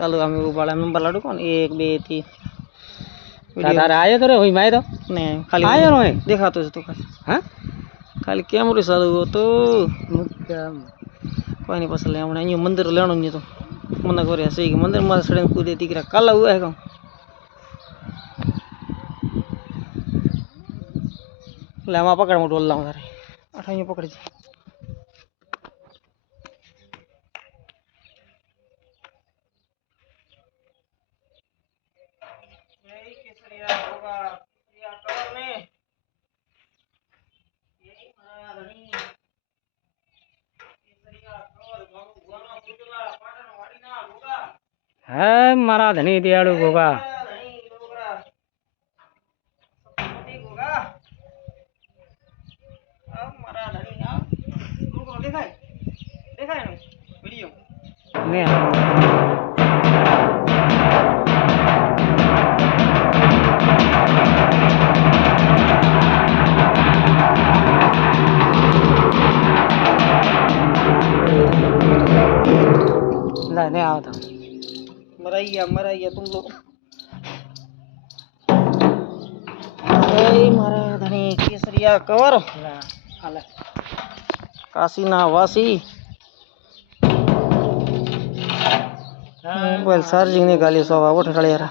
ચાલો અમે ઉભાડા નંબર લાડુ કોણ 1 2 3 તારે આયો તો રે હોય માય તો ને ખાલી આયો નો દેખાતો છે તો ખાલી હા ખાલી કેમેરો ચાલુ હતો કોઈ નહીં પાછળ હમણાં અહીંયા મંદિર લેવાનું નહીં તો મને કર્યા છે કે મંદિરમાં સડે કૂદે દીકરા કાલા હુआ है कहूँ ले वहाँ पकड़ मैं डोल लाऊं तारे अठाइयों पकड़ जी है मारा धनी दियाड़ू गोगा ने नहीं आता मराइया तुम लोग मारा धनी केसरिया कवर काशी ना वासी मोबाइल चार्जिंग नहीं गाली सवा वो ठड़ियारा